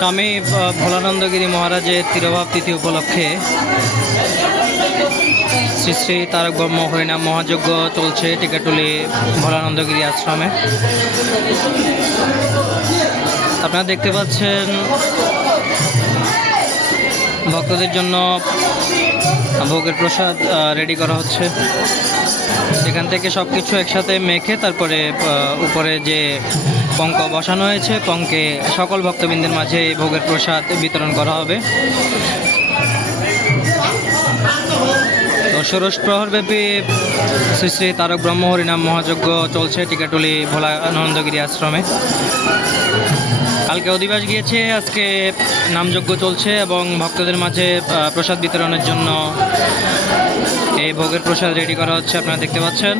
স্বামী ভোলানন্দগিরি মহারাজের তিরোভাব তিথি উপলক্ষে শ্রী শ্রী তারক ব্রহ্ম হরিনাম মহাযজ্ঞ চলছে টিকাটুলি ভোলানন্দগিরি আশ্রমে। আপনারা দেখতে পাচ্ছেন ভক্তদের জন্য ভোগের প্রসাদ রেডি করা হচ্ছে। এখান থেকে সব কিছু একসাথে মেখে তারপরে উপরে যে পঙ্ক বসানো হয়েছে, পঙ্কে সকল ভক্তবৃন্দের মাঝে এই ভোগের প্রসাদ বিতরণ করা হবে। তো ষোড়শ প্রহরব্যাপী শ্রী শ্রী তারক ব্রহ্ম হরিনাম মহাযজ্ঞ চলছে টিকাটুলি ভোলানন্দগিরি আশ্রমে। কালকে অধিবাস গিয়েছে, আজকে নামযজ্ঞ চলছে এবং ভক্তদের মাঝে প্রসাদ বিতরণের জন্য এই ভোগের প্রসাদ রেডি করা হচ্ছে। আপনারা দেখতে পাচ্ছেন।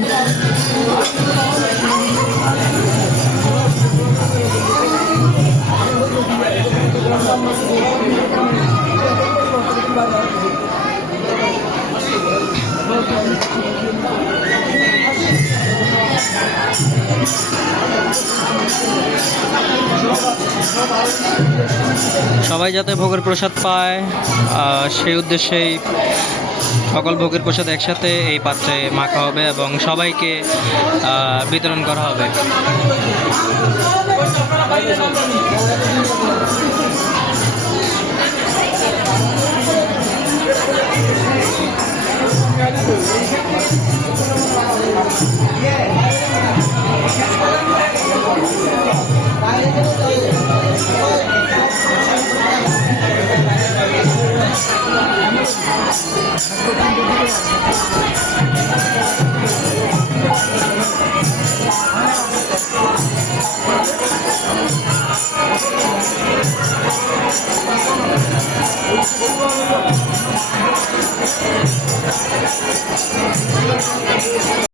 সবাই যাতে ভোগের প্রসাদ পায় সেই উদ্দেশ্যেই সকল ভোগের প্রসাদ একসাথে এই পাত্রে মাখা হবে এবং সবাইকে বিতরণ করা হবে।